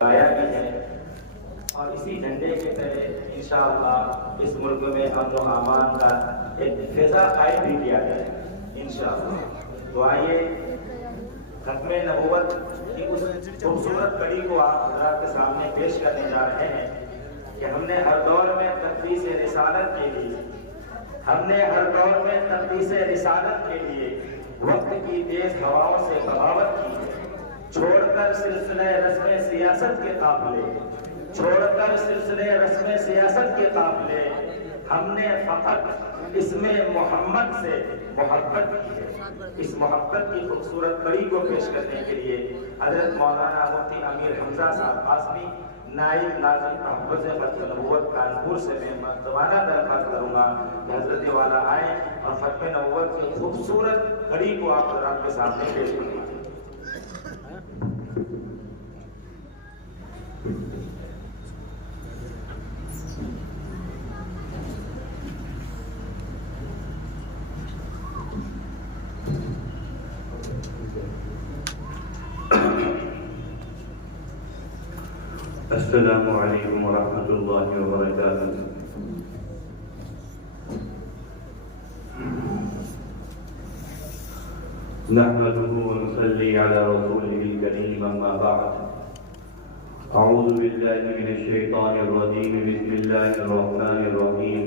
آیا بھی ہے اور اسی جھنڈے کے تلے انشاءاللہ اس ملک میں امن و امان کا ایک فضا قائم بھی کیا جائے انشاءاللہ۔ تو آئیے ختم نبوت کی اس خوبصورت کڑی کو آپ حضرات کے سامنے پیش کرنے جا رہے ہیں کہ ہم نے ہر دور میں تقدیس رسالت کے لیے رسالت کے لیے وقت کی تیز ہواؤں سے بغاوت کی ہے، چھوڑ کر سلسلہ رسم سیاست کے قافلے ہم نے فقط اسم محمد سے محبت کی ہے۔ اس محبت کی خوبصورت کڑی کو پیش کرنے کے لیے حضرت مولانا مفتی امیر حمزہ صاحب قاسمی نائب ناظم تحفظ ختم نبوت کانپور سے میں مؤدبانہ درخواست کروں گا کہ حضرت والا آئیں اور ختم نبوت کی خوبصورت کڑی کو آپ حضرات کے سامنے پیش کریں۔ السلام علیکم ورحمۃ اللہ وبرکاتہ۔ نحمده ونصلي على رسوله الكريم اما بعد اعوذ باللہ من الشیطان الرجیم بسم اللہ الرحمن الرحیم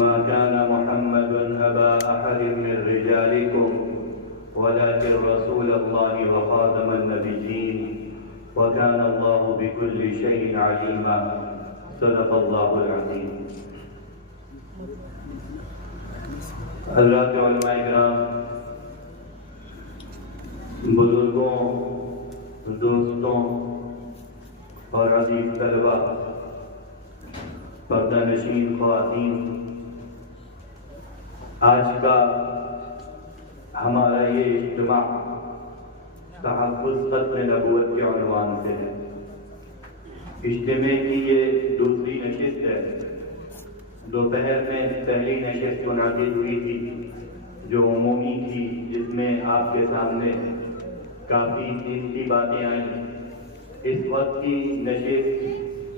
ما كان محمد ابا احد من رجالكم ولكن رسول الله وخاتم النبيين وكان الله بكل شيء عليما صدق الله العظيم۔ حضرات علماء کرام، بزرگوں، دوستوں اور عزیز طلبہ، پردہ نشین خواتین، آج کا ہمارا یہ اجتماع تحفظ ختم نبوت کے عنوان سے ہے۔ اجتماع کی یہ دوسری نشست ہے۔ دوپہر میں پہلی نشست منعقد ہوئی تھی جو عمومی تھی، جس میں آپ کے سامنے کافی قیمتی باتیں آئیں۔ اس وقت کی نشست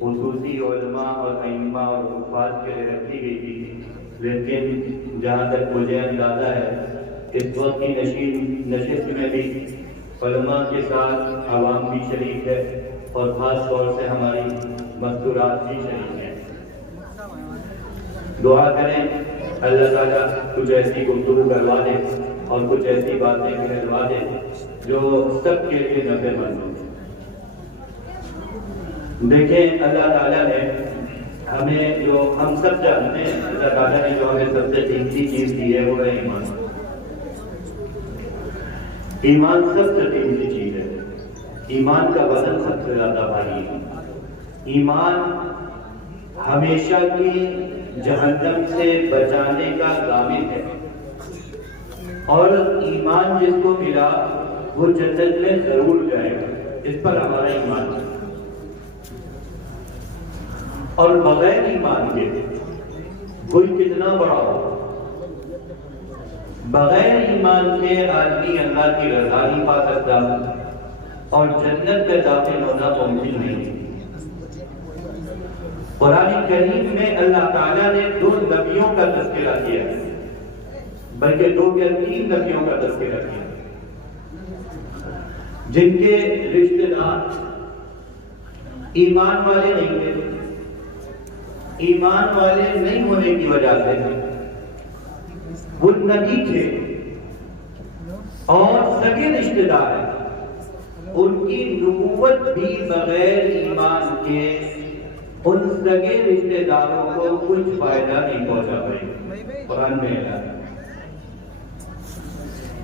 خصوصی علماء اور ائمہ اور حفاظ کے لیے رکھی گئی تھی، لیکن جہاں تک مجھے اندازہ ہے اس وقت کی نشست میں بھی علماء کے ساتھ عوام بھی شریک ہے اور خاص طور سے ہماری مستورات بھی شریک ہیں۔ دعا کریں اللہ تعالیٰ کچھ ایسی گفتگو کروا دے اور کچھ ایسی باتیں کہلوا دے جو سب کے لیے نفع مند ہوں۔ دیکھیں، اللہ تعالیٰ نے ہمیں جو ہم سب جانتے ہیں، اللہ تعالیٰ نے جو ہمیں سب سے قیمتی چیز دی ہے وہ ہے ایمان۔ ایمان سب سے قیمتی چیز ہے۔ ایمان کا وزن سب سے زیادہ بھاری ہے۔ ایمان ہمیشہ کی جہنم سے بچانے کا ضامن ہے، اور ایمان جس کو ملا وہ جنت میں ضرور جائے گا، اس پر ہمارا ایمان ہے۔ اور بغیر ایمان کے کوئی کتنا بڑا ہو، بغیر ایمان کے آدمی اللہ کی رضا نہیں پا سکتا اور جنت میں داخل ہونا ممکن نہیں۔ قرآن کریم میں اللہ تعالیٰ نے 2 نبیوں کا تذکرہ کیا، بلکہ 2 یا 3 نبیوں کا تذکرہ کیا، جن کے رشتہ دار ایمان والے نہیں تھے۔ ایمان والے نہیں ہونے کی وجہ سے وہ نبی تھے اور سگے رشتہ دار ہیں، ان کی نبوت بھی بغیر ایمان کے ان سگے رشتہ داروں کو کچھ فائدہ نہیں پہنچا پائی۔ قرآن میں ہے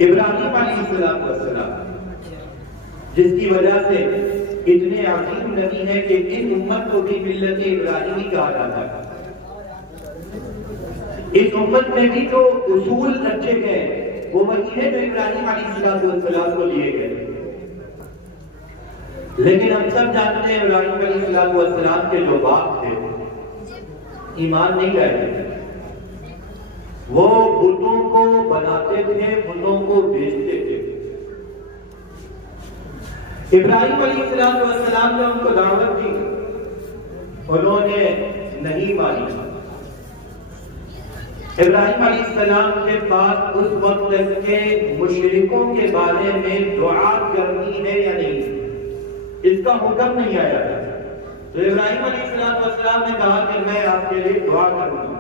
ابراہیم علیہ السلام، جس کی وجہ سے اتنے عظیم نبی ہیں کہ ان امت کو بھی ملت ابراہیمی کہا جاتا ہے۔ اس امت میں بھی جو اصول رکھے گئے وہ وہی ہے جو ابراہیم علیہ السلام کو دیے گئے، لیکن ہم سب جانتے ہیں ابراہیم علیہ السلام کے جو باپ تھے ایمان نہیں لائے، وہ بتوں کو بناتے تھے، بتوں کو بیچتے تھے۔ ابراہیم علیہ السلام نے ان کو دعوت دی، انہوں نے نہیں مانی۔ ابراہیم علیہ السلام کے پاس اس وقت کے مشرکوں کے بارے میں دعا کرنی ہے یا نہیں، اس کا حکم نہیں آیا تھا۔ تو ابراہیم علیہ السلام نے کہا کہ میں آپ کے لیے دعا کروں گا۔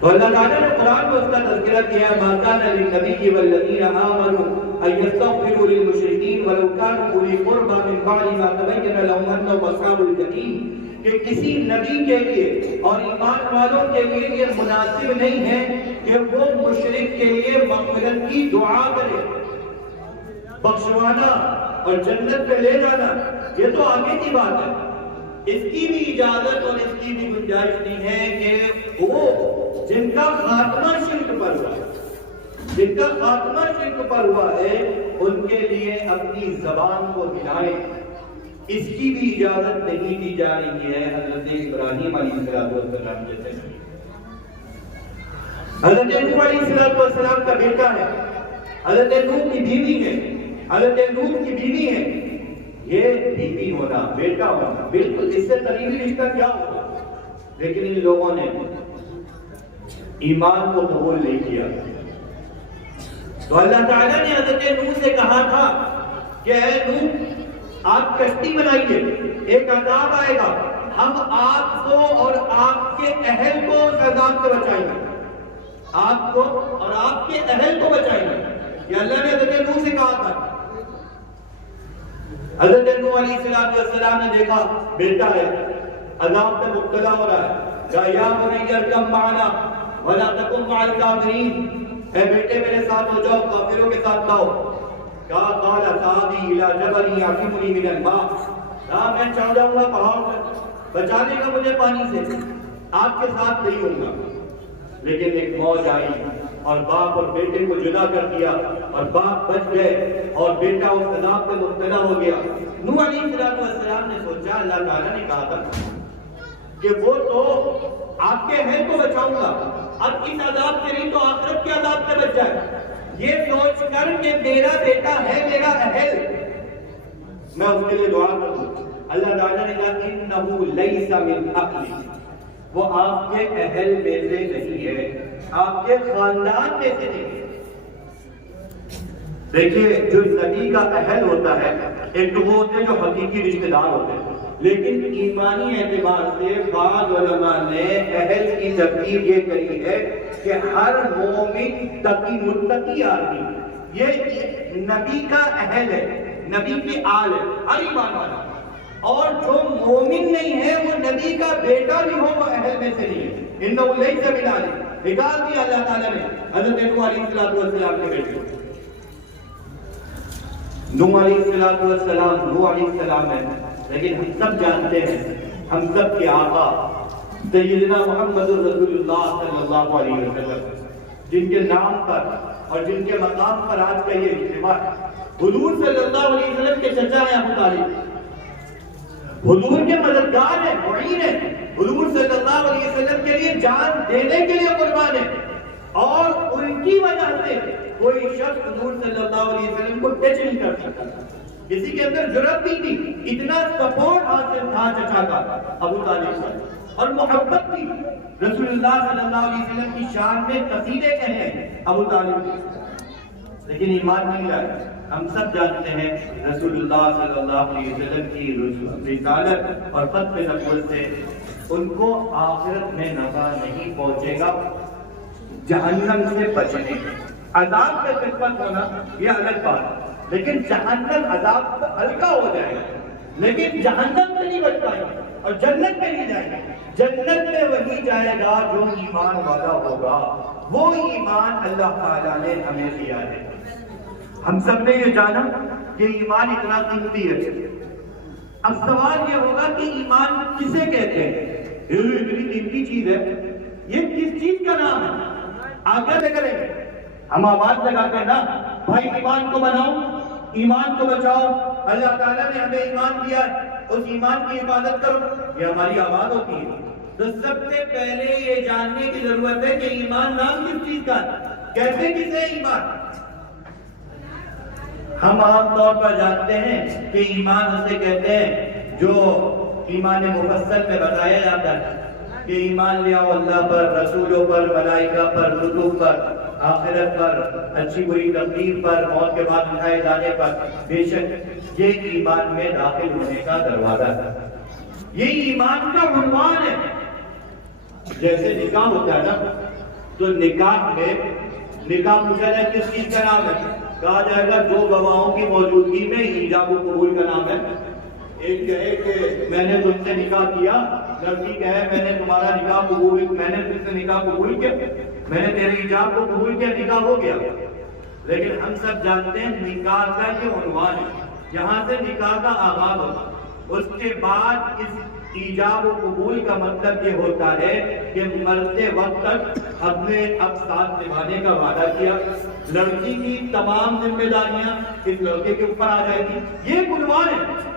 تو اللہ تعالیٰ نے قرآن میں اس کا تذکرہ کیا، مَا كَانَ لِلنَّبِيِّ وَالَّذِينَ آمَنُوا أَن يَسْتَغْفِرُوا لِلْمُشْرِكِينَ وَلَوْ كَانُوا أُولِي قُرْبَىٰ مِن بَعْدِ مَا تَبَيَّنَ لَهُمْ أَنَّهُمْ أَصْحَابُ الْجَحِيمِ، کہ کسی نبی کے لیے اور ایمان والوں کے لیے یہ مناسب نہیں ہے کہ وہ مشرک کے لیے مغفرت کی دعا کرے۔ بخشوانا اور جنت پہ لے جانا یہ تو آگے کی بات ہے، اس کی بھی اجازت اور اس کی بھی گنجائش نہیں ہے کہ وہ جن کا خاتمہ شرک پر ہوا ہے، جن کا خاتمہ شرک پر ہوا ہے، ان کے لیے اپنی زبان کو ہلائیں، اس کی بھی اجازت نہیں دی جا رہی ہے۔ حضرت ابراہیم علیہ السلام جیسے حضرت نوح علیہ السلام کا بیٹا ہے، حضرت نوح کی بیوی ہے، حضرت نوح کی بیوی ہے، یہ بیوی ہونا، بیٹا ہونا، بالکل اس سے قریبی رشتہ کیا ہوگا؟ لیکن ان لوگوں نے ایمان کو قبول نہیں کیا۔ تو اللہ تعالیٰ نے حضرت نوح سے کہا تھا کہ اے نوح، آپ کشتی بنائیے، ایک عذاب آئے گا، ہم آپ کو اور آپ کے اہل کو اس عذاب سے بچائیں گے، آپ کو اور آپ کے اہل کو بچائیں گے۔ یہ اللہ نے حضرت نوح سے کہا تھا۔ حضرت نوح علیہ السلام نے دیکھا بیٹا ہے عذاب میں مبتلا ہو رہا ہے، یا بنی ارکب معنا ولا تکن مع الکافرین، اے بیٹے میرے ساتھ ہو جاؤ، کافروں کے ساتھ جاؤ۔ قال سآوی الی جبل یعصمنی من الماء، میں چڑھ جاؤں گا پہاڑ پر، بچا لے گا مجھے پانی سے، آپ کے ساتھ نہیں ہوں گا۔ لیکن ایک موج آئی اور باپ اور بیٹے کو جدا کر دیا، اور باپ بچ گئے اور بیٹا اس عذاب میں مبتلا ہو گیا۔ نوح علیہ السلام نے سوچا، اللہ تعالیٰ نے کہا تھا کہ وہ تو آپ کے اہل کو بچاؤں گا، اب اس عذاب سے نہیں تو آخرت کے عذاب سے بچ جائے، یہ سوچ کر کہ میرا بیٹا ہے میرا اہل، میں اس کے لیے دعا کروں۔ اللہ تعالیٰ نے کہا انہ لیس من اہلک، وہ آپ کے اہل میں سے نہیں ہے، آپ کے خاندان میں سے نہیں ہے۔ دیکھیے جو نبی کا اہل ہوتا ہے، ایک تو وہ ہوتے ہیں جو حقیقی رشتہ دار ہوتے ہیں، لیکن ایمانی اعتبار سے بعض علماء نے اہل کی تفسیر یہ کری ہے کہ ہر مومن تقی متقی آدمی یہ نبی کا اہل ہے، نبی کی آل ہے، ہر ایمان والا، اور جو مومن نہیں ہے وہ نبی کا بیٹا بھی ہو وہ اہل میں سے نہیں ہے۔ انہو لیس من اہلک، نکال دیا اللہ تعالیٰ نے حضرت نوح علیہ السلام کے بیٹے۔ نوح علیہ السلام ہے، لیکن ہم سب جانتے ہیں، ہم سب کے آقا سیدنا محمد رسول اللہ صلی اللہ علیہ وسلم، جن کے نام پر اور جن کے مقام پر آج کا یہ اجتماع ہے، حضور صلی اللہ علیہ وسلم کے چچا ہیں ابو طالب، حضور کے مددگار ہیں، معین ہیں، حضور صلی اللہ علیہ وسلم کے لیے جان دینے کے لیے قربان ہیں، اور ان کی وجہ سے کوئی شخص حضور صلی اللہ علیہ وسلم کو ٹچ نہیں کر سکتا، کسی کے اندر جرأت نہیں تھی، اتنا سپورٹ حاصل تھا چچا کا ابو طالب کا، اور محبت تھی۔ رسول اللہ صلی اللہ علیہ وسلم کی شان میں قصیدے کہے ابو طالب کی، لیکن ایمان نہیں لائے۔ ہم سب جانتے ہیں رسول اللہ صلی اللہ علیہ وسلم کی رسالت اور ختم نبوت سے ان کو آخرت میں نفع نہیں پہنچے گا، جہنم سے بچنے، عذاب میں خدمت ہونا یہ الگ بات ہے، لیکن جہنم عذاب ہلکا ہو جائے گا، لیکن جہنم سے نہیں بچ پائے گا، اور جنت میں نہیں جائے گا۔ جنت میں وہی جائے گا جو ایمان والا ہوگا، وہ ایمان اللہ تعالیٰ نے ہمیں دیا ہے۔ ہم سب نے یہ جانا کہ ایمان اتنا قیمتی ہے، اب سوال یہ ہوگا کہ ایمان کسے کہتے ہیں؟ یہ اتنی قیمتی چیز ہے، یہ کس چیز کا نام ہے؟ آگے سے کریں گے، ہم آواز لگاتے ہیں نا، بھائی ایمان کو بناؤ، ایمان کو بچاؤ، اللہ تعالیٰ نے ہمیں ایمان دیا ہے، اس ایمان کی حفاظت کرو، یہ ہماری آواز ہوتی ہے۔ تو سب سے پہلے یہ جاننے کی ضرورت ہے کہ ایمان نام کس چیز کا ہے، کیسے کسے ایمان؟ ہم عام طور پر جانتے ہیں کہ ایمان اسے کہتے ہیں جو ایمان مفصل میں بتایا جاتا ہے کہ ایمان لے آؤ اللہ پر، رسولوں پر، ملائکہ پر، کتب پر، آخرت پر، اچھی بری تقدیر پر، موت کے بعد اٹھائے جانے پر۔ بے شک یہ ایمان میں داخل ہونے کا دروازہ ہے، یہ ایمان کا عنوان ہے۔ جیسے نکاح ہوتا ہے نا، تو نکاح میں نکاح پوچھا جائے کس چیز کا نام ہے، کہا جائے گا دو گواہوں کی موجودگی میں ایجاب و قبول کا نام ہے۔ ایک کہے کہ میں نے تم سے نکاح کیا، لڑکی کہے میں نے تمہارا نکاح قبول، میں نے تم سے نکاح قبول کیا، میں نے تیرے ایجاب کو قبول کیا، نکاح ہو گیا۔ لیکن ہم سب جانتے ہیں نکاح کا یہ عنوان ہے، یہاں سے نکاح کا آغاز ہوتا ہے۔ اس کے بعد اس ایجاب و قبول کا مطلب یہ ہوتا ہے کہ مرتے وقت تک اپنے اب ساتھ نبھانے کا وعدہ کیا، لڑکی کی تمام ذمہ داریاں اس لڑکے کے اوپر آ جائے گی، یہ عنوان ہے۔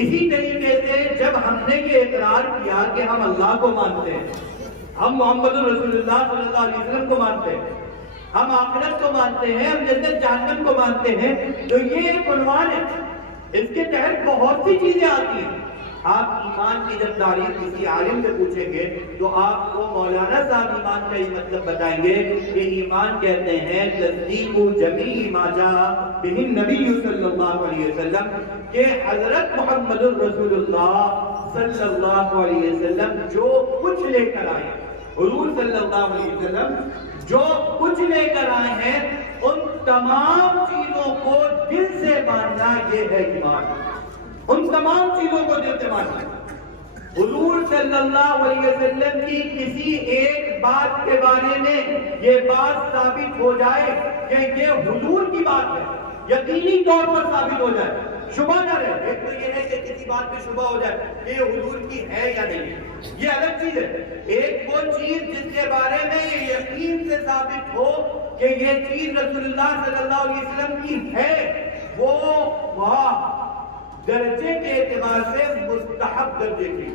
اسی طریقے سے جب ہم نے یہ اقرار کیا کہ ہم اللہ کو مانتے ہیں، ہم محمد رسول اللہ صلی اللہ علیہ وسلم کو مانتے ہیں، ہم آخرت کو مانتے ہیں، ہم جنت جہنم کو مانتے ہیں، تو یہ ایک عنوان ہے۔ اس کے تحت بہت سی چیزیں آتی ہیں۔ آپ ایمان کی جب تعریف کسی عالم سے پوچھیں گے تو آپ کو مولانا صاحب ایمان کا یہ مطلب بتائیں گے کہ ایمان کہتے ہیں تصدیق جمیع ما جاء بہ النبی صلی اللہ علیہ وسلم، کہ حضرت محمد رسول اللہ صلی اللہ علیہ وسلم جو کچھ لے کر آئے، حضور صلی اللہ علیہ وسلم جو کچھ لے کر آئے ہیں، ان تمام چیزوں کو دل سے ماننا یہ ہے ایمان۔ ان تمام چیزوں کو دل سے ماننا۔ حضور صلی اللہ علیہ وسلم کی کسی ایک بات کے بارے میں یہ بات ثابت ہو جائے کہ یہ حضور کی بات ہے، یقینی طور پر ثابت ہو جائے، شبہ نہ رہے۔ ایک تو یہ ہے کہ کسی بات میں شبہ ہو جائے کہ یہ حضور کی ہے یا نہیں، یہ الگ چیز ہے۔ ایک وہ چیز جس کے بارے میں یہ یقین سے ثابت ہو کہ یہ چیز رسول اللہ صلی اللہ علیہ وسلم کی ہے، وہ درجے کے اعتبار سے مستحب درجے کی۔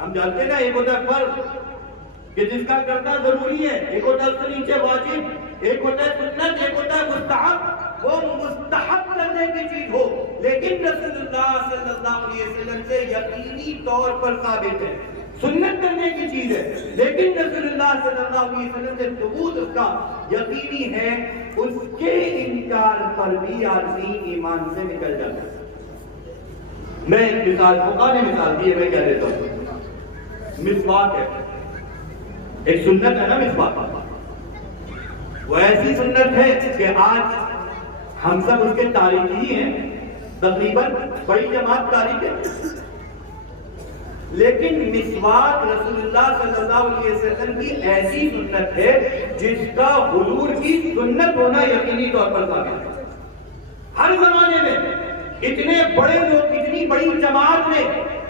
ہم جانتے ہیں نا، ایک ہوتا ہے فرض کہ جس کا کرنا ضروری ہے، ایک ہوتا ہے اس سے نیچے واجب، ایک ہوتا ہے سنت، ایک ہوتا ہے مستحب۔ وہ مستحب کرنے کی چیز ہو لیکن رسول اللہ صلی اللہ علیہ وسلم سے یقینی طور پر ثابت ہے، سنت کرنے کی چیز ہے لیکن رسول اللہ صلی اللہ علیہ وسلم سے ثبوت اس کا یقینی ہے، اس کے انکار پر بھی آدمی ایمان سے نکل جاتا ہے۔ میں ایک مثال، فقہ نے مثال دی ہے، میں کہہ دیتا ہوں۔ مسواک ہے، ایک سنت ہے نا مسواک، وہ ایسی سنت ہے کہ آج ہم سب اس کے تارک ہی ہیں، تقریباً بڑی جماعت تارک ہے، لیکن مسواک رسول اللہ صلی اللہ علیہ وسلم کی ایسی سنت ہے جس کا حضور کی سنت ہونا یقینی طور پر ثابت ہے۔ ہر زمانے میں اتنے بڑے لوگ، اتنی بڑی جماعت نے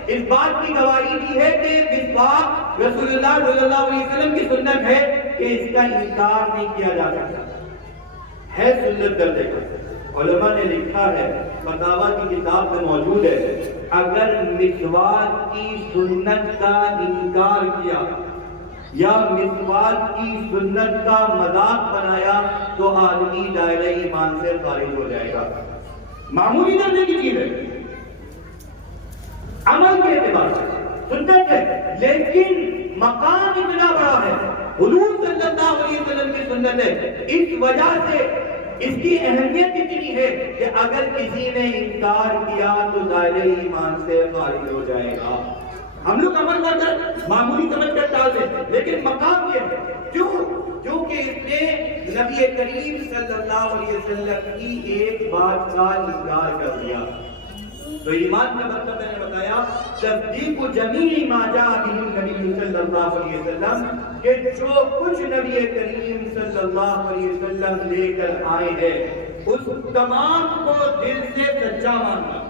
اس بات کی گواہی دی ہے کہ مسواک رسول اللہ صلی اللہ علیہ وسلم کی سنت ہے کہ اس کا انکار نہیں کیا جا سکتا، ہے سنت درجے کا۔ علماء نے لکھا ہے، فتاویٰ کی کتاب میں موجود ہے، اگر مسواک کی سنت کا انکار کیا یا مسواک کی سنت کا مذاق بنایا تو آدمی دائرہ ایمان سے خارج ہو جائے گا۔ معمولی درجے کی چیز ہے، عمل کے اعتبار سے سنت ہے، لیکن مقام اتنا بڑا ہے، حضور صلی اللہ علیہ وسلم کی سنت ہے، اس وجہ سے اس کی اہمیت اتنی ہے کہ اگر کسی نے انکار کیا تو دائرہ ایمان سے خارج ہو جائے گا۔ ہم لوگ عمل کر کر معمولی سمجھ کر ڈال دیں، لیکن مقام یہ ہے جو کہ اس نے نبی کریم صلی اللہ علیہ وسلم کی ایک بات کا انکار کر دیا۔ تو ایمان کا مطلب میں نے بتایا تصدیق جمیع ما جاء بہ النبی صلی اللہ علیہ وسلم، کہ جو کچھ نبی کریم صلی اللہ علیہ وسلم لے کر آئے ہیں اس تمام کو دل سے سچا ماننا۔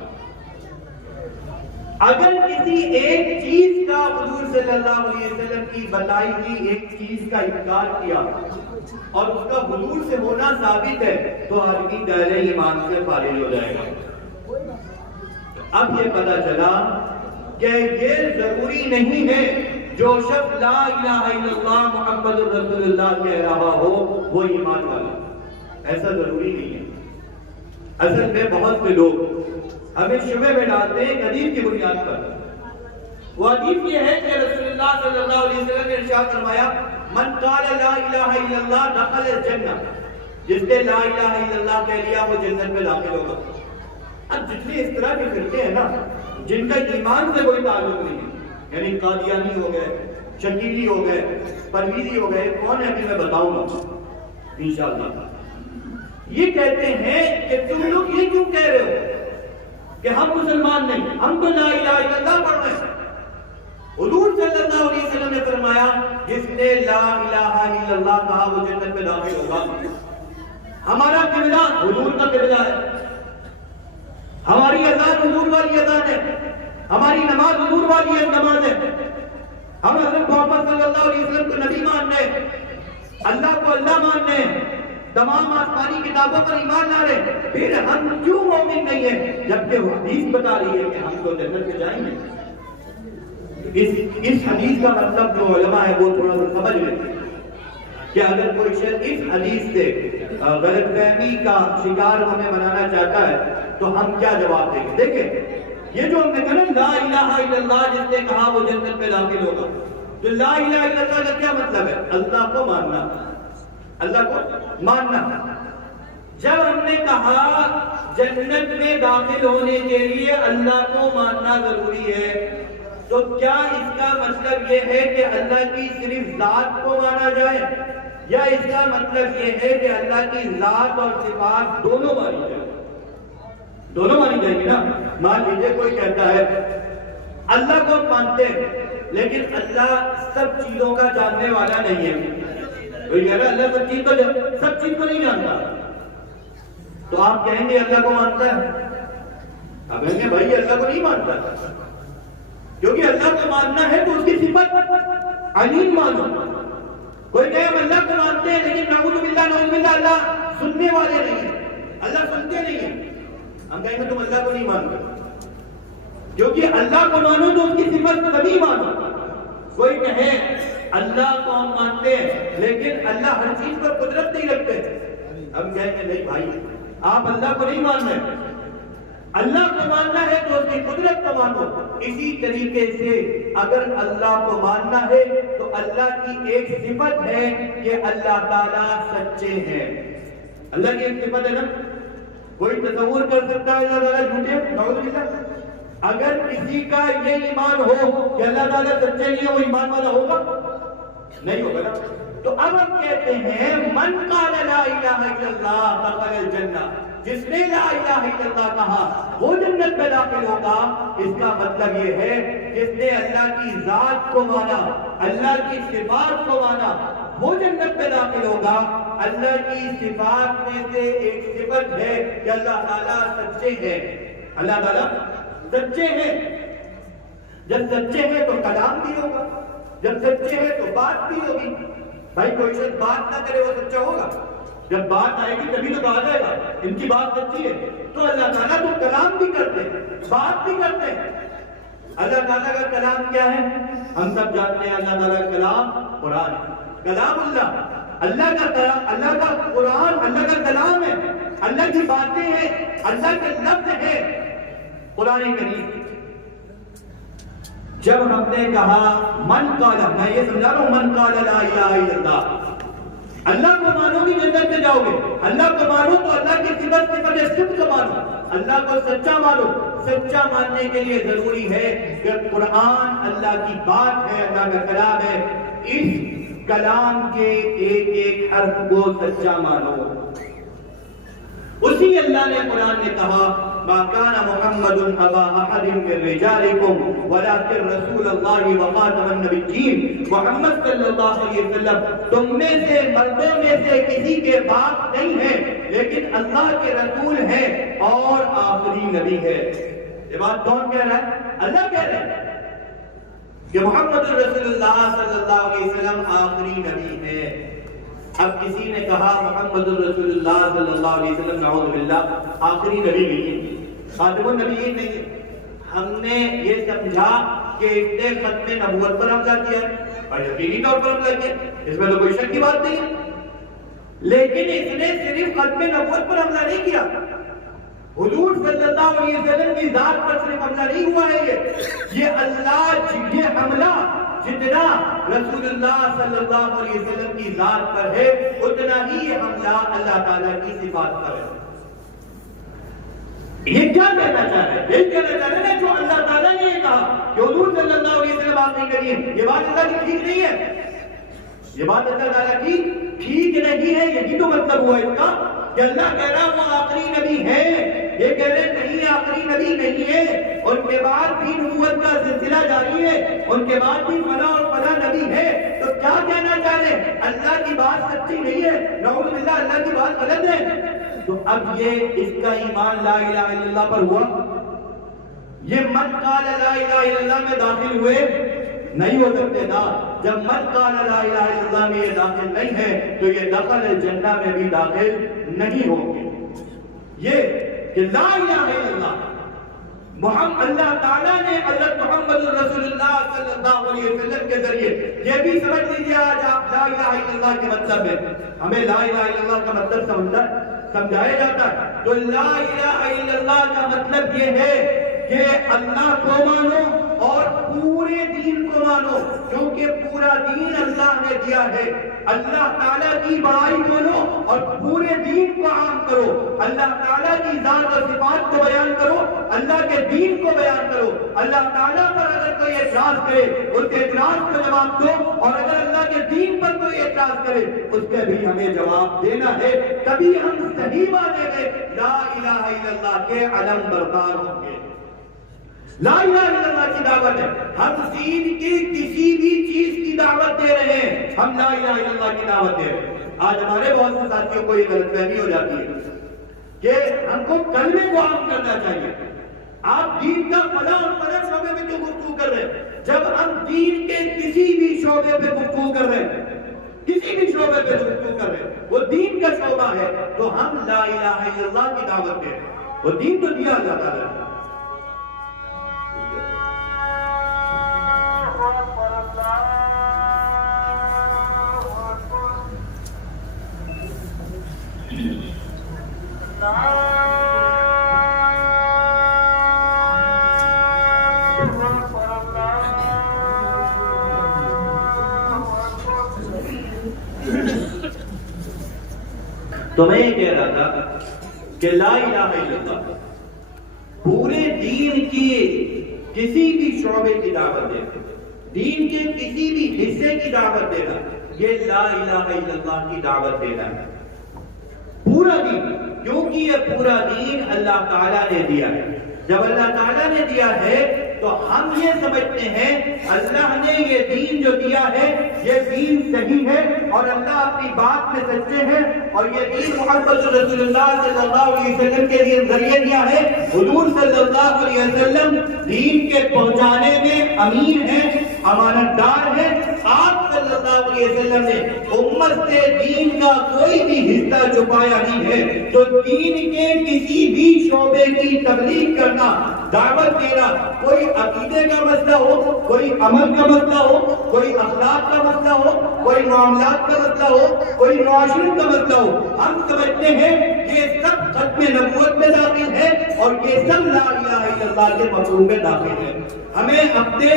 اگر کسی ایک چیز کا حضور صلی اللہ علیہ وسلم کی بتائی ہوئی ایک چیز کا انکار کیا اور اس کا حضور سے ہونا ثابت ہے تو آدمی دائرہ ایمان سے خارج ہو جائے گا۔ اب یہ پتہ چلا کہ یہ ضروری نہیں ہے جو شخص لا الہ الا اللہ محمد رسول اللہ کہہ رہا ہو وہ ایمان والا، ایسا ضروری نہیں ہے۔ اصل میں بہت سے لوگ ہمیں شبہ میں ڈالتے ہیں حدیث کی بنیاد پر. وہ حدیث یہ ہے کہ رسول اللہ صلی اللہ علیہ وسلم نے ارشاد فرمایا من قال لا الہ الا اللہ دخل الجنہ، جس نے لا الہ الا اللہ کہہ لیا وہ جنت میں داخل ہوگا. اب جتنے اس طرح کے فرقے ہیں نا جن کا ایمان سے کوئی تعلق نہیں ہے، یعنی قادیانی ہو گئے، شکیلی ہو گئے، پرویزی ہو گئے، کون ہے ابھی میں بتاؤں گا انشاءاللہ. یہ کہتے ہیں کہ تم لوگ یہ کیوں کہہ رہے ہو کہ ہم مسلمان نہیں، ہم تو لا الہ الا اللہ پڑھ رہے ہیں. حضور صلی اللہ علیہ وسلم نے فرمایا جس نے لا الہ الا اللہ کہا وہ جنت میں داخل ہوگا. ہمارا قبلہ حضور کا قبلہ ہے، ہماری اذان حضور والی اذان ہے، ہماری نماز حضور والی نماز ہے. ہم حضرت محمد صلی اللہ علیہ وسلم کو نبی مان رہے ہیں، اللہ کو اللہ مان رہے ہیں، تمام آسمانی کتابوں پر ایمان لا رہے. پھر ہم کیوں مومن نہیں ہیں جبکہ وہ حدیث بتا رہی ہے کہ ہم تو جنت میں جائیں گے. اس حدیث کا مطلب جو علماء ہے وہ تھوڑا سا سمجھ لیں کہ اگر کوئی شخص اس حدیث سے غلط فہمی کا شکار ہمیں بنانا چاہتا ہے تو ہم کیا جواب دیں گے. دیکھیں یہ جو ہم نے کہا لا الہ الا اللہ جس نے کہا وہ جنت میں داخل ہوگا، تو لا الہ الا اللہ کا کیا مطلب ہے؟ اللہ کو ماننا، اللہ کو ماننا. جب ہم نے کہا جنت میں داخل ہونے کے لیے اللہ کو ماننا ضروری ہے تو کیا اس کا مطلب یہ ہے کہ اللہ کی صرف ذات کو مانا جائے، یا اس کا مطلب یہ ہے کہ اللہ کی ذات اور صفات دونوں مانی جائے؟ دونوں مانی جائیں گی نا. مان لیجیے کوئی کہتا ہے اللہ کو مانتے ہیں لیکن اللہ سب چیزوں کا جاننے والا نہیں ہے. کوئی کہہ رہا ہے اللہ سب چیز کو نہیں جانتا، تو آپ کہیں گے اللہ کو مانتا ہے؟ آپ کہیں گے بھائی اللہ کو نہیں مانتا، کیونکہ اللہ کو ماننا ہے تو اس کی صفت علیم مانو. کوئی کہے ہم اللہ کو مانتے ہیں لیکن نعوذ باللہ اللہ سننے والے نہیں ہیں، اللہ سنتے نہیں ہیں. ہم کہیں گے تم اللہ کو نہیں مانتے، کیونکہ اللہ کو مانو تو اس کی صفت کبھی مانو. کوئی کہے اللہ کو ہم مانتے ہیں لیکن اللہ ہر چیز پر قدرت نہیں رکھتے، ہم کہیں گے نہیں بھائی آپ اللہ کو نہیں مان رہے. اللہ کو ماننا ہے تو اس کی قدرت کو مانو. اسی طریقے سے اگر اللہ کو ماننا ہے تو اللہ کی ایک صفت ہے کہ اللہ تعالیٰ سچے ہیں. اللہ کی ایک صفت ہے نا. کوئی تصور کر سکتا ہے اللہ تعالیٰ جھوٹے؟ نعوذ باللہ. اگر کسی کا یہ ایمان ہو کہ اللہ تعالیٰ سچے نہیں ہے وہ ایمان والا ہوگا؟ نہیں ہوگا نا. تو اب ہم کہتے ہیں من قال لا الہ الا اللہ دخل الجنہ، جس نے لا الہ الا اللہ کہا وہ جنت میں داخل ہوگا. اس کا مطلب یہ ہے جس نے اللہ کی ذات کو مانا، اللہ کی صفات کو مانا وہ جنت میں داخل ہوگا. اللہ کی صفات میں سے ایک صفت ہے کہ اللہ تعالیٰ سچے ہیں. اللہ تعالیٰ سچے ہیں. جب سچے ہیں تو کلام بھی ہوگا، جب سچے ہیں تو بات بھی ہوگی. بھائی کوئی شخص بات نہ کرے وہ سچا ہوگا؟ جب بات آئے گی تبھی تو کہا جائے گا ان کی بات سچی ہے. تو اللہ تعالیٰ تو کلام بھی کرتے ہیں، بات بھی کرتے ہیں. اللہ تعالیٰ کا کلام کیا ہے؟ ہم سب جانتے ہیں اللہ تعالیٰ کا کلام قرآن ہے. کلام اللہ کا کلام، اللہ کا قرآن اللہ کا کلام ہے، اللہ کی باتیں ہیں، اللہ کے لفظ ہیں قرآن کریم. جب ہم نے کہا من قال، میں یہ سمجھا رہا ہوں من قال لا الہ الا اللہ، اللہ کو مانو گی جنت میں جاؤ گے. اللہ کو مانو تو اللہ کی صفت صدق مانو، اللہ کو سچا مانو. سچا ماننے کے لیے ضروری ہے کہ قرآن اللہ کی بات ہے، اللہ کا کلام ہے. اس کلام کے ایک ایک حرف کو سچا مانو. اسی اللہ نے قرآن میں کہا ما کان محمد ابا احد من رجالکم ولکن رسول اللہ وخاتم النبیین. محمد صلی اللہ علیہ وسلم تم میں سے مردوں میں سے کسی کے باپ نہیں ہے لیکن اللہ کے رسول ہے اور آخری نبی ہے. یہ بات کون کہہ رہا ہے؟ اللہ کہہ رہا ہے کہ محمد رسول اللہ صلی اللہ علیہ وسلم آخری نبی ہے. اب کسی نے کہا محمد رسول اللہ صلی اللہ علیہ وسلم نعوذ باللہ آخری نبی نہیں ہے، خاتم النبیین نہیں ہے. ہم نے یہ سمجھا کہ اس نے ختم نبوت پر حملہ کیا ہے اور یقینی طور پر حملہ کیا، اس میں تو کوئی شک کی بات نہیں ہے. لیکن اس نے صرف ختم نبوت پر حملہ نہیں کیا، حضور صلی اللہ علیہ وسلم کی ذات پر صرف حملہ نہیں ہوا ہے، یہ حملہ جتنا رسول اللہ صلی اللہ علیہ وسلم کی ذات پر ہے اتنا ہی یہ حملہ اللہ تعالیٰ کی صفات پر ہے۔ یہ کیا کہنا چاہ رہے ہیں؟ یہ کہنا چاہ رہے ہیں جو اللہ تعالیٰ نے یہ کہا کہ حضور صلی اللہ علیہ وسلم آپ نہیں کریے، یہ بات اللہ کی ٹھیک نہیں ہے، یہ بات اللہ تعالیٰ کی ٹھیک نہیں ہے۔ یہی تو مطلب ہوا اس کا کہ اللہ کہہ رہا وہ آخری نبی ہے، یہ کہہ رہے نہیں آخری نبی نہیں ہے، ان کے بعد بھی نبوت کا سلسلہ جاری ہے، ان کے بعد بھی فلاں اور فلاں نبی ہے۔ تو کیا کہنا چاہ رہے ہیں؟ اللہ کی بات سچی نہیں ہے، نعوذ باللہ اللہ کی بات غلط ہے۔ تو اب یہ اس کا ایمان لا الہ الا اللہ پر ہوا، یہ من قال لا الہ الا اللہ میں داخل ہوئے نہیں ہو سکتے نا۔ جب من قال لا الہ الا اللہ میں یہ داخل نہیں ہے تو یہ دخل الجنہ میں بھی داخل نہیں ہوں گے۔ یہ کہ لا الہ الا اللہ محمد اللہ تعالیٰ نے حضرت محمد رسول اللہ صلی اللہ علیہ وسلم کے ذریعے یہ بھی سمجھ لیجیے۔ آج آپ لا الہ الا اللہ کے مطلب میں ہمیں لا الہ الا اللہ کا مطلب سمجھایا جاتا ہے، تو لا الہ الا اللہ کا مطلب یہ ہے کہ اللہ کو مانو اور پورے دین کو مانو، کیونکہ پورا دین اللہ نے دیا ہے۔ اللہ تعالیٰ کی بڑائی بولو اور پورے دین کو عام کرو، اللہ تعالیٰ کی ذات اور صفات کو بیان کرو، اللہ کے دین کو بیان کرو۔ اللہ تعالیٰ پر اگر کوئی اعتراض کرے اس کے اعتراض کو جواب دو، اور اگر اللہ کے دین پر کوئی اعتراض کرے اس کے بھی ہمیں جواب دینا ہے، تبھی ہم صحیح مانیں گے، لا الہ الا اللہ کے علم بردار ہوں گے۔ لا الہ الا اللہ کی دعوت ہے، ہم دین کی کسی بھی چیز کی دعوت دے رہے ہیں، ہم لا الہ الا اللہ کی دعوت دے رہے ہیں۔ آج ہمارے بہت سے ساتھیوں کو یہ غلط فہمی ہو جاتی ہے کہ ہم کو کلمے کو عام کرنا چاہیے۔ آپ دین کا فلاں شعبے میں جو گفتگو کر رہے ہیں، جب ہم دین کے کسی بھی شعبے پہ گفتگو کر رہے ہیں، کسی بھی شعبے پہ گفتگو کر رہے ہیں، وہ دین کا شعبہ ہے تو ہم لا الہ الا اللہ کی دعوت دے رہے ہیں۔ وہ دین تو دیا اللہ تعالیٰ نے۔ تو میں یہ کہہ رہا تھا کہ لا الہ الا اللہ پورے دین کی کسی بھی شعبے کی دعوت دینا، دین کے کسی بھی حصے کی دعوت دینا، یہ لا الہ الا اللہ کی دعوت دینا ہے۔ پورا دین، کیونکہ یہ پورا دین اللہ تعالیٰ نے دیا ہے۔ جب اللہ تعالیٰ نے دیا ہے تو ہم یہ سمجھتے ہیں اللہ نے یہ دین جو دیا ہے یہ دین صحیح ہے اور اللہ اپنی بات میں سچے ہیں، اور یہ دین محمد رسول اللہ صلی اللہ علیہ وسلم کے لیے ذریعہ دیا ہے۔ حضور صلی اللہ علیہ وسلم دین کے پہنچانے میں امین ہیں، امانت دار ہیں۔ آپ صلی اللہ علیہ وسلم نے امت سے دین کا کوئی بھی حصہ چھپایا نہیں ہے۔ تو دین کے کسی بھی شعبے کی تبلیغ کرنا، دعوت دینا، کوئی عقیدے کا مسئلہ ہو، کوئی عمل کا مسئلہ ہو، کوئی اخلاق کا مسئلہ ہو، کوئی معاملات کا مسئلہ ہو، کوئی معاشرت کا مسئلہ ہو، ہم سمجھتے ہیں یہ سب ختم نبوت میں داخل ہے اور یہ سب لا الہ الا اللہ کے مفہوم میں داخل ہے۔ ہمیں اپنے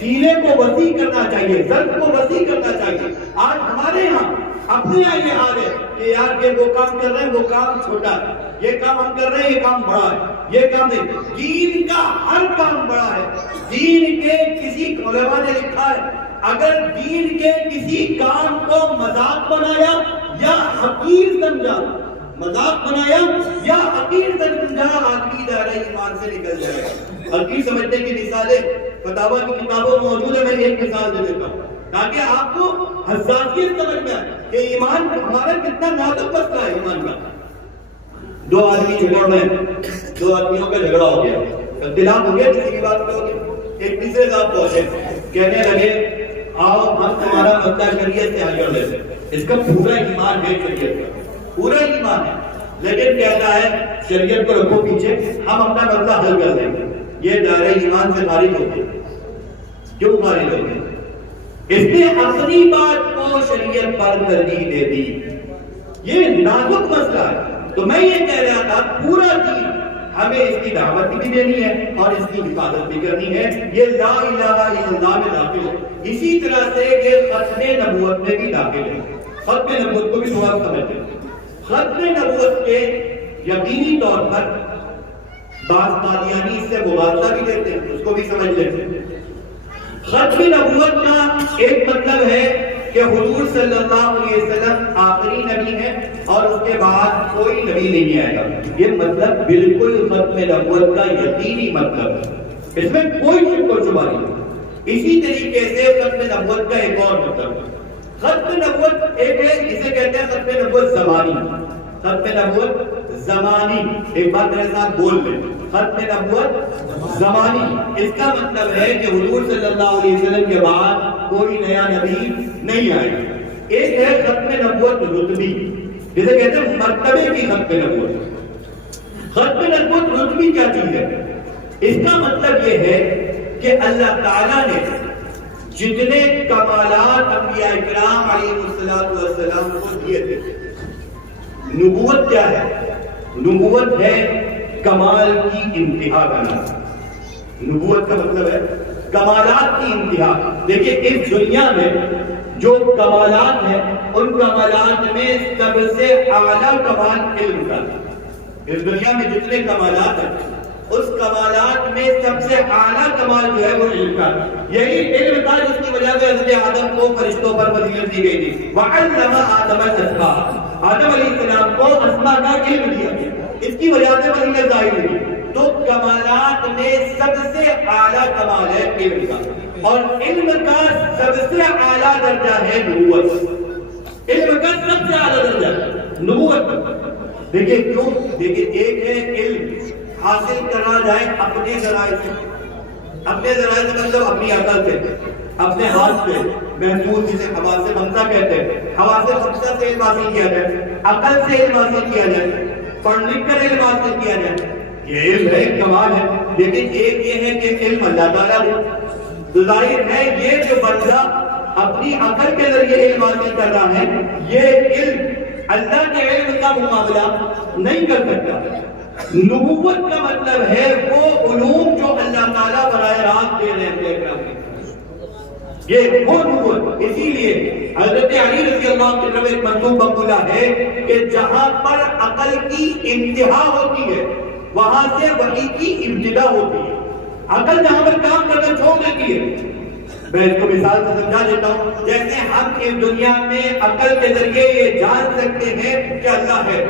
سینے کو وسیع کرنا چاہیے، ذہن کو وسیع کرنا چاہیے۔ آج ہمارے یہاں اپنے یہاں یہ حال ہے کہ یار یہ وہ کام کر رہے ہیں، وہ کام چھوٹا ہے، یہ کام ہم کر رہے ہیں، یہ کام بڑا ہے، یہ کام نہیں۔ دین کا ہر کام بڑا ہے۔ دین کے کسی علماء نے لکھا ہے اگر دین کے کسی کام کو مذاق بنایا یا حقیر سمجھا، مذاق بنایا یا حقیر سمجھا، آدمی دائرہ ایمان سے نکل جائے گا۔ حقیر سمجھنے کی مثالیں فتاویٰ کی کتابوں میں موجود ہے، میں ایک مثال دے دیتا ہوں تاکہ آپ کو حساسیت سمجھ میں آئے کہ ایمان ہمارا کتنا نازک مسئلہ ہے۔ ایمان کا دو آدمی جھگڑ میں، دو آدمیوں کا جھگڑا ہو گیا، اختلاف ہو گیا، کسی کی بات پہ ہو گیا، ایک تیسرے صاحب پہنچے، کہنے لگے آؤ ہم تمہارا مسئلہ شریعت سے حل کر لیتے ہیں۔ اس کا پورا ایمان ہے، شریعت کا پورا ایمان ہے، لیکن کہتا ہے شریعت کو رکھو پیچھے، ہم اپنا مسئلہ حل کر دیں گے۔ یہ دائرہ ایمان سے خارج ہو گیا۔ کیوں خارج ہو گیا؟ اس نے اپنی بات کو شریعت پر ترجیح دے دی۔ یہ نازک مسئلہ ہے۔ تو میں یہ کہہ رہا تھا پورا دین ہمیں اس کی دعوت بھی دینی ہے اور اس کی حفاظت بھی کرنی ہے. یہ لا الہ الا اللہ میں داخل ہے. اسی طرح سے یہ ختم نبوت میں بھی داخل ہے. ختم نبوت کو بھی سوال سمجھتے ہیں. ختم نبوت کے یقینی طور پر بعض قادیانی اس سے مبادلہ بھی دیتے ہیں, اس کو بھی سمجھ لیتے ہیں. ختم نبوت کا ایک مطلب ہے کہ حضور صلی اللہ علیہ وسلم آخری نبی ہے اور اس کے بعد کوئی نبی نہیں آئے گا. یہ مطلب بالکل ختم نبوت کا یقینی مطلب ہے, اس میں کوئی شک و شبہ نہیں. اسی طریقے سے ختم نبوت کا ایک اور مطلب ہے. ختم نبوت ایک ہے, اسے کہتے ہیں ختم نبوت زمانی. ختم نبوت زمانی, ایک بات میرے ساتھ بول لیں, ختم نبوت زمانی. اس کا مطلب ہے کہ حضور صلی اللہ علیہ وسلم کے بعد کوئی نیا نبی نہیں آئے گا. ایک ہے ختم نبوت رتبی, جسے کہتے ہیں مرتبے کی ختم نبوت. ختم نبوت رتبی کیا چیز ہے؟ اس کا مطلب یہ ہے کہ اللہ تعالیٰ نے جتنے کمالات انبیاء کرام علیہ السلام کو دیے تھے. نبوت کیا ہے؟ نبوت ہے کمال کی انتہا کا نام. نبوت کا مطلب ہے کمالات کی انتہا. دیکھیں اس دنیا میں جو کمالات ہیں ان کمالات میں سب سے اعلیٰ کمال علم کا. اس دنیا میں جتنے کمالات ہیں اس کمالات میں سب سے اعلیٰ کمال جو ہے وہ علم کا. یہی علم تھا جس کی وجہ سے حضرت آدم کو فرشتوں پر فضیلت دی گئی تھی. وَعَلَّمَ آدَمَ الْأَسْمَاءَ, آدم علیہ السلام کو اسماء کا علم دیا گیا, اس کی وجہ سے فضیلت ظاہر ہوئی. تو کمالات میں سب سے اعلیٰ کمال ہے علم کا, اور علم کا سب سے اعلیٰ درجہ ہے نبوت. علم کا سب سے اعلیٰ درجہ نبوت. دیکھیں کیوں؟ دیکھیں ایک ہے علم حاصل کرنا جائے اپنے ذرائع سے, اپنے ذرائع سے مطلب اپنی عقل سے, اپنے ہاتھ سے محسوس, جسے حواس سے خمسہ کہتے ہیں. حواس سے خمسہ سے علم حاصل کیا جائے, عقل سے علم حاصل کیا جائے, پڑھ لکھ کر علم حاصل کیا جائے, یہ علم ہے, کمال ہے. لیکن ایک یہ ہے کہ علم اللہ تعالیٰ نے. ظاہر ہے یہ جو بندہ اپنی عقل کے ذریعے علم حاصل کر رہا ہے, یہ علم اللہ کے علم کا مقابلہ نہیں کر سکتا. نبوت کا مطلب ہے وہ علوم جو اللہ تعالیٰ براہ راست دے رہے ہیں, یہ وہ نبوت. اسی لیے حضرت علی رضی اللہ عنہ کی طرف ایک منسوب مقولہ ہے کہ جہاں پر عقل کی انتہا ہوتی ہے وہاں سے وحی کی ابتدا ہوتی ہے. عقل جہاں پر کام کرنا چھوڑ دیتی ہے. میں اس کو مثال سے سمجھا دیتا ہوں. جیسے ہم اس دنیا میں عقل کے ذریعے یہ جان سکتے ہیں کہ اللہ ہے,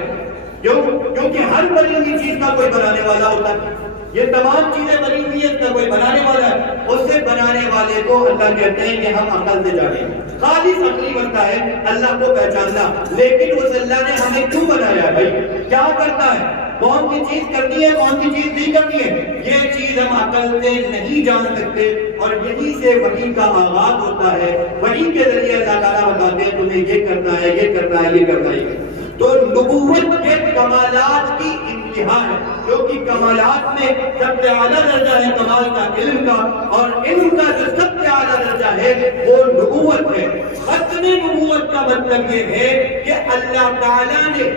کیونکہ ہر بنی ہوئی چیز کا کوئی بنانے والا ہوتا ہے. یہ تمام چیزیں بنی ہوئی ہیں, اس کا کوئی بنانے والا ہے. اس سے بنانے والے کو اللہ کہتے ہیں کہ ہم عقل سے جانیں. خالص عقلی بنتا ہے اللہ کو پہچاننا. لیکن اس اللہ نے ہمیں کیوں بنایا ہے بھائی؟ کیا کرتا ہے؟ کون سی چیز کرنی ہے, کون سی چیز نہیں کرنی ہے, یہ چیز ہم عقل سے نہیں جان سکتے. اور یہی سے وحی کا آغاز ہوتا ہے. وحی کے ذریعے اللہ تعالیٰ بتاتے ہیں تمہیں یہ کرنا ہے, یہ کرنا ہے, یہ کرنا ہے. تو نبوت کے کمالات کی انتہا ہے, کیونکہ کمالات میں سب سے اعلیٰ درجہ ہے کمال کا علم کا, اور علم کا جو سب سے اعلیٰ درجہ ہے وہ نبوت ہے. ختم نبوت کا مطلب یہ ہے کہ اللہ تعالیٰ نے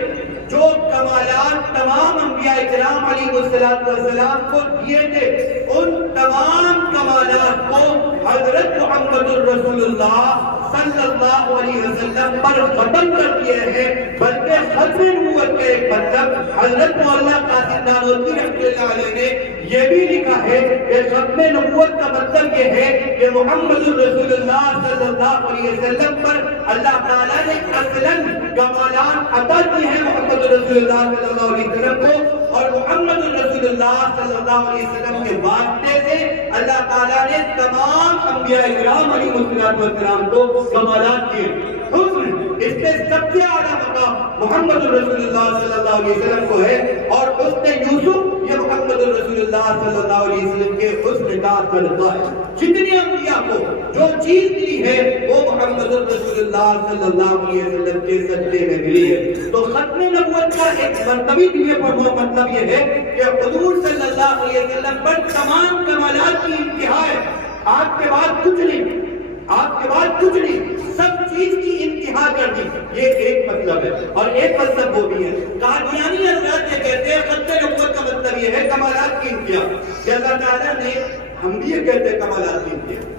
جو کمالات تمام انبیاء کرام علیہ السلام کو دیے تھے, ان تمام کمالات کو حضرت محمد الرسول اللہ صلی اللہ علیہ وسلم پر ختم کر دیا ہے. بلکہ ختم نبوت کا ایک مطلب حضرت مولانا قاسم نانوتوی رحمۃ اللہ علیہ نے یہ بھی لکھا ہے کہ ختم نبوت کا مطلب یہ ہے کہ محمد الرسول اللہ صلی اللہ علیہ وسلم پر اللہ تعالیٰ نے اصلاً کمالات عطا کی ہیں محمد رسول اللہ صلی اللہ علیہ وسلم کو, اور محمد رسول اللہ صلی اللہ علیہ وسلم کے واسطے سے اللہ تعالیٰ نے تمام انبیاء کرام علیہ السلام کو کمالات دیے. حسن اس میں سب سے اعلیٰ مقام محمد رسول اللہ صلی اللہ علیہ وسلم کو ہے, اور حسن یوسف یہ محمد رسول اللہ صلی اللہ علیہ وسلم کے حسن کا صدقہ ہے. جتنے انبیاء کو جو چیز ملی ہے وہ محمد رسول اللہ صلی اللہ علیہ وسلم کے صدقے میں ملی ہے. تو ختم نبوت کا ایک مرتبی مطلب یہ ہے کہ حضور صلی اللہ علیہ وسلم پر تمام کمالات کی انتہا ہے. آپ کے بعد کچھ نہیں, آپ کے بعد کچھ نہیں, سب چیز کی انتہا کر دی. یہ ایک مطلب ہے. اور ایک مطلب وہ بھی ہے قادیانی حضرات یہ کہتے ہیں ختم نبوت کا مطلب یہ ہے کمالات کی انتہا کہ اللہ تعالیٰ نے، ہم بھی یہ کہتے ہیں کمالات کی انتہا،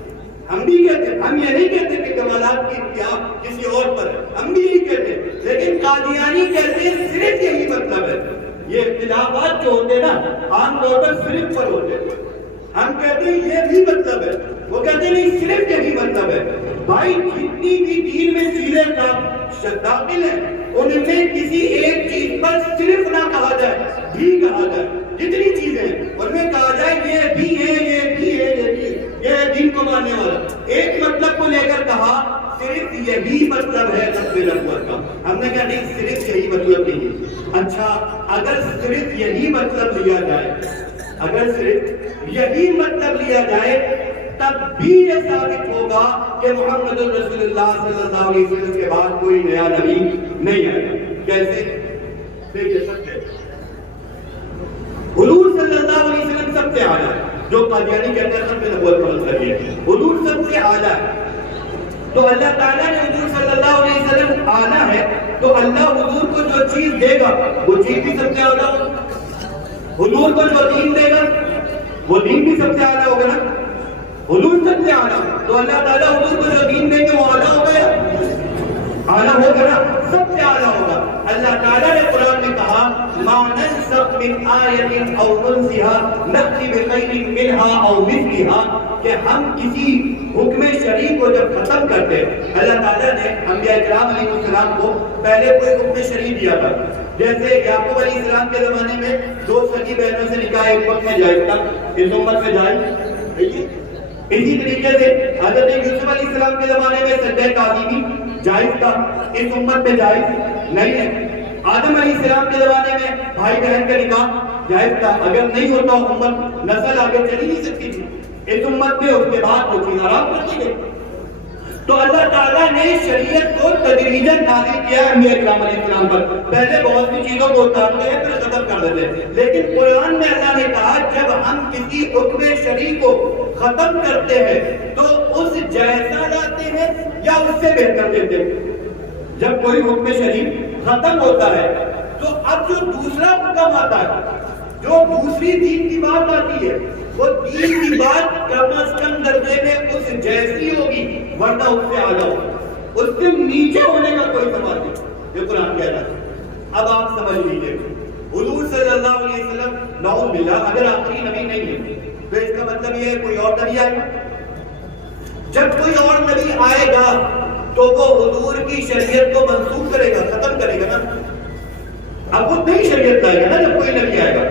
ہم بھی کہتے ہیں، ہم یہ نہیں کہتے کہ کمالات کی انتہا کسی اور پر ہے، ہم بھی یہی کہتے ہیں، لیکن قادیانی کہتے ہیں صرف یہی مطلب ہے۔ یہ اختلافات جو ہوتے ہیں نا عام طور پر صرف پر ہوتے ہیں، ہم کہتے ہیں یہ بھی مطلب ہے، وہ کہتے ہیں نہیں صرف یہی مطلب ہے۔ بھائی جتنی بھی دین میں چیزیں داخل ہیں ان میں کسی ایک چیز پر صرف نہ کہا جائے، بھی کہا جائے، جتنی چیزیں ہیں ان میں کہا جائے یہ بھی ہے، یہ بھی ہے، یہ بھی ہے، یہ دین کو ماننے والا۔ ایک مطلب کو لے کر کہا صرف یہی مطلب ہے ختم نبوت کا، ہم نے کہا نہیں صرف یہی مطلب نہیں ہے۔ اچھا اگر صرف یہی مطلب لیا جائے، اگر صرف یہی مطلب لیا جائے تب بھی یہ ثابت ہوگا کہ محمد رسول اللہ صلی اللہ علیہ وسلم کے بعد کوئی نیا نبی نہیں آئے گا۔ کیسے؟ دیکھیے سب سے حضور صلی اللہ علیہ وسلم سب سے اعلیٰ ہے، جو قادیانی کہتے ہیں ختم نبوت کا مطلب یہ ہے حضور سب سے اعلیٰ ہے۔ تو اللہ تعالیٰ نے حضور صلی اللہ علیہ وسلم اعلیٰ ہے تو اللہ حضور کو جو چیز دے گا وہ چیز بھی سب سے اعلیٰ ہوگا، حضور کو جو دین دے گا وہ دین بھی سب سے اعلیٰ ہوگا نا، حضور سب سے اعلیٰ، تو اللہ تعالیٰ حضور کو جو دین دیں گے وہ اعلیٰ ہوگا یا اعلیٰ ہوگا نا، سب سے اعلیٰ ہوگا۔ اللہ تعالیٰ نے قرآن میں کہا مَا نَنسَخْ مِنْ آیَةٍ أَوْ نُنْسِهَا نَأْتِ بِخَيْرٍ مِنْهَا أَوْ مِثْلِهَا، کہ ہم کسی حکم شرعی کو جب ختم کرتے ہیں، اللہ تعالیٰ نے انبیاء کرام علیہ السلام کو پہلے کوئی حکم شرعی دیا تھا، جیسے یعقوب علیہ السلام کے زمانے میں 2 سگی بہنوں سے نکاح ایک وقت میں جائز تھا، اس امت میں جائز۔ اسی طریقے سے حضرت یوسف علیہ السلام کے زمانے میں سجدہ تعظیمی جائز تھا، اس امت میں جائز نہیں ہے۔ آدم علیہ السلام کے زمانے میں بھائی بہن کا نکاح جائز تھا، اگر نہیں ہوتا امت نسل آگے چلی نہیں سکتی تھی، اس امت میں اس کے بعد وہ چیز حرام کر دی گئی۔ تو اللہ تعالیٰ نے شریعت کو تدریجاً نازل کیا ہے انبیاء کرام علیہ السلام پر، پہلے بہت سی چیزوں کو اتارتے ہیں پھر ختم کر دیتے ہیں، لیکن قرآن میں اللہ نے کہا جب ہم کسی حکم شرعی کو ختم کرتے ہیں تو اس جیسا لاتے ہیں یا اس سے بہتر دیتے ہیں۔ جب کوئی حکم شرعی ختم ہوتا ہے تو اب جو دوسرا حکم آتا ہے، جو دوسری دین کی بات آتی ہے، وہ دین کی بات کم از کم درجے میں اس جیسی ہوگی، ورنہ اس سے اعلیٰ ہوگی، اس سے نیچے ہونے کا کوئی سوال نہیں، یہ قرآن کہتا ہے۔ اب آپ سمجھ لیجیے حضور صلی اللہ علیہ وسلم نعوذ باللہ اگر آخری نبی نہیں ہے تو اس کا مطلب یہ ہے کوئی اور نبی آئے گا۔ جب کوئی اور نبی آئے گا تو وہ حضور کی شریعت کو منسوخ کرے گا، ختم کرے گا نا، اب وہ نئی شریعت لائے گا نا، جب کوئی نبی آئے گا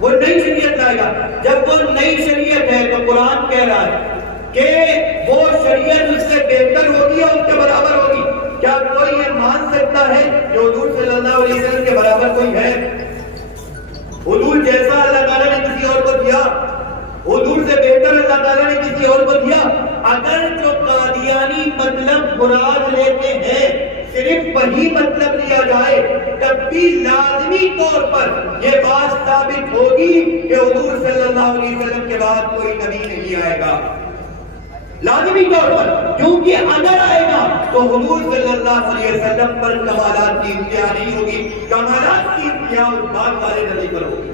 وہ نئی شریعت لائے گا۔ جب وہ نئی شریعت ہے تو قرآن کہہ رہا ہے کہ وہ شریعت اس سے بہتر ہوگی یا اس کے برابر ہوگی۔ کیا کوئی یہ مان سکتا ہے کہ حضور صلی اللہ علیہ وسلم کے برابر کوئی ہے؟ حضور جیسا اللہ تعالیٰ نے کسی اور کو دیا، حضور سے بہتر اللہ تعالیٰ نے کسی اور کو دیا۔ اگر جو قادیانی مطلب مراد لیتے ہیں صرف وہی مطلب لیا جائے تب بھی لازمی طور پر یہ بات ثابت ہوگی کہ حضور صلی اللہ علیہ وسلم کے بعد کوئی نبی نہیں آئے گا، لازمی طور پر، کیونکہ اگر آئے گا تو حضور صلی اللہ علیہ وسلم پر کمالات کی انتہا نہیں ہوگی، کمالات کی انتہا اس بعد والے نبی پر ہوگی۔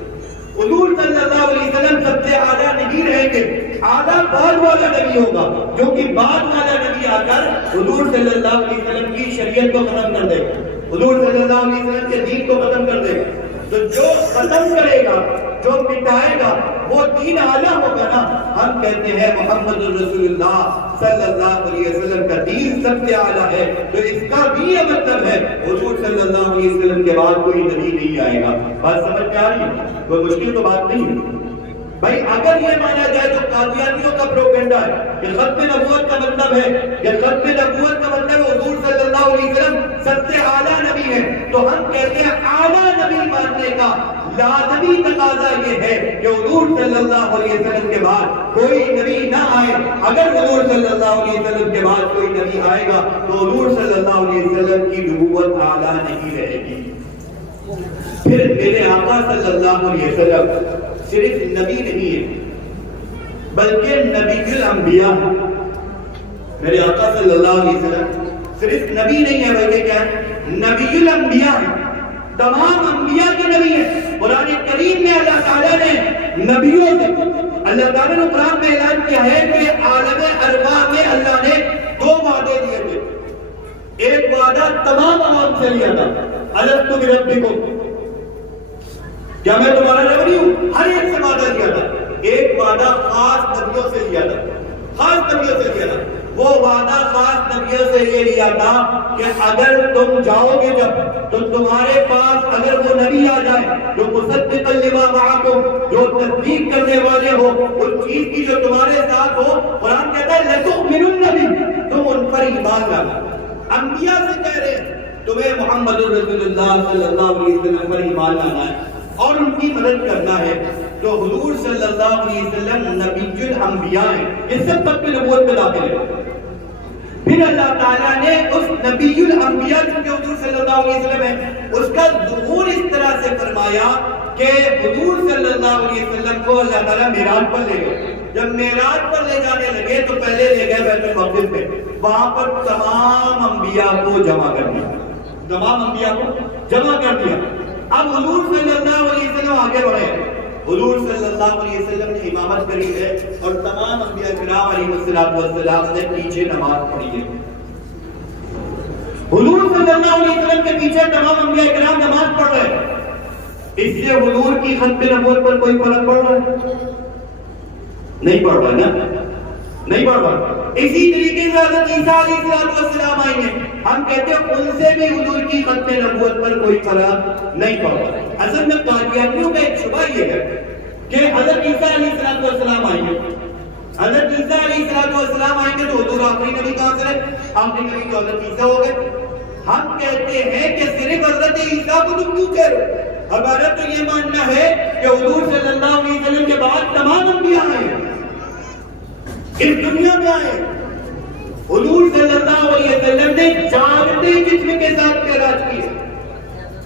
حضور صلی اللہ علیہ وسلم سب سے اعلیٰ نہیں رہیں گے، اعلیٰ بعد والا نبی ہوگا، کیونکہ بعد والا نبی آ کر حضور صلی اللہ علیہ وسلم کی شریعت کو ختم کر دے گا، حضور صلی اللہ علیہ وسلم کے دین کو ختم کر دے گا۔ تو جو ختم کرے گا، جو مٹائے گا، وہ دین اعلیٰ ہوگا نا۔ ہم کہتے ہیں محمد رسول اللہ صلی اللہ علیہ وسلم کا دین سب سے اعلیٰ ہے، تو اس کا بھی یہ مطلب ہے حضور صلی اللہ علیہ وسلم کے بعد کوئی نبی نہیں آئے گا۔ بات سمجھ میں آ رہی ہے؟ کوئی مشکل تو بات نہیں ہے بھائی۔ اگر یہ مانا جائے تو قادیانیوں کا پروپیگنڈا ہے کہ ختم نبوت کا مطلب ہے، یہ ختم نبوت کا مطلب ہے حضور صلی اللہ علیہ وسلم سب سے اعلیٰ نبی ہے، تو ہم کہتے ہیں اعلیٰ نبی ماننے کا لازمی تقاضا یہ ہے کہ حضور صلی اللہ علیہ وسلم کے بعد کوئی نبی نہ آئے۔ اگر حضور صلی اللہ علیہ وسلم کے بعد کوئی نبی آئے گا تو حضور صلی اللہ علیہ وسلم کی نبوت اعلیٰ نہیں رہے گی۔ پھر میرے آقا صلی اللہ علیہ وسلم صرف نبی نہیں ہے بلکہ نبی الانبیاء ہے۔ میرے آقا صلی اللہ علیہ وسلم صرف نبی نہیں ہے بلکہ کیا ہے؟ نبی الانبیاء ہے۔ تمام انبیاء کے نبی ہیں۔ قرآن کریم میں اللہ تعالیٰ نے نبیوں سے، اللہ تعالیٰ نے قرآن میں اعلان کیا ہے کہ عالم ارواح میں اللہ نے 2 وعدے دیے تھے۔ ایک وعدہ تمام عوام سے لیا تھا، الستو بربکم، کیا میں تمہارا رب نہیں ہوں؟ ہر ایک سے وعدہ لیا تھا۔ ایک وعدہ خاص نبیوں سے لیا تھا، خاص نبیوں سے لیا تھا۔ وہ وعدہ خاص نبیوں سے یہ لیا تھا کہ اگر تم جاؤ گے جب، تو تمہارے پاس اگر وہ نبی آ جائے جو مصدقا لما معکم، جو تصدیق کرنے والے ہو اس چیز کی جو تمہارے ساتھ ہو، قرآن کہتا ہے لتؤمنن بہ، تم ان پر ایمان لانا۔ انبیاء سے کہہ رہے ہیں تمہیں محمد رسول اللہ صلی اللہ علیہ وسلم پر ایمان لانا ہے اور ان کی مدد کرنا ہے۔ تو حضور صلی اللہ علیہ وسلم نبی الانبیاء ہیں، یہ سب تک نبوت میں داخل ہے۔ پھر اللہ تعالیٰ نے اس نبی الانبیاء جو حضور صلی اللہ علیہ وسلم ہے اس کا ظہور اس طرح سے فرمایا کہ حضور صلی اللہ علیہ وسلم کو اللہ تعالیٰ معراج پر لے گئے۔ جب معراج پر لے جانے لگے تو پہلے لے گئے بیت المقدس میں، وہاں پر تمام انبیاء کو جمع کر دیا، تمام انبیاء کو جمع کر دیا۔ اب حضور صلی اللہ علیہ وسلم آگے بڑھے، حضور صلی اللہ علیہ وسلم نے امامت کری ہے اور تمام انبیاء کرام علیہ السلام نے پیچھے نماز پڑھی ہے۔ حضور صلی اللہ علیہ وسلم کے پیچھے تمام انبیاء کرام نماز پڑھ رہے ہیں، اس سے حضور کی ختم نبوت پر کوئی فرق پڑ رہا ہے؟ نہیں پڑ رہا نا، نہیں پڑ رہا۔ اسی طریقے سے حضرت عیسیٰ علیہ السلام آئیں گے، ہم کہتے ہیں ان سے بھی حضور کی ختم نبوت پر کوئی فرق نہیں پڑ رہا۔ اصل میں قادیانیوں کا ایک شبہ یہ ہے کہ حضرت عیسیٰ علیہ السلام آئیں گے، حضرت عیسیٰ علیہ السلام آئیں گے تو حضور آخری نبی کہاں سے رہے؟ آخری نبی تو حضرت عیسیٰ ہو گئے۔ ہم کہتے ہیں کہ صرف حضرت عیسیٰ کو تم کیوں کہہ رہے؟ ہمارا تو یہ ماننا ہے کہ حضور صلی اللہ علیہ وسلم کے بعد تمام انبیاء آئے ہیں، اس دنیا میں آئے۔ حضور صلی اللہ علیہ وسلم نے جاگتے جسم کے ساتھ معراج کی،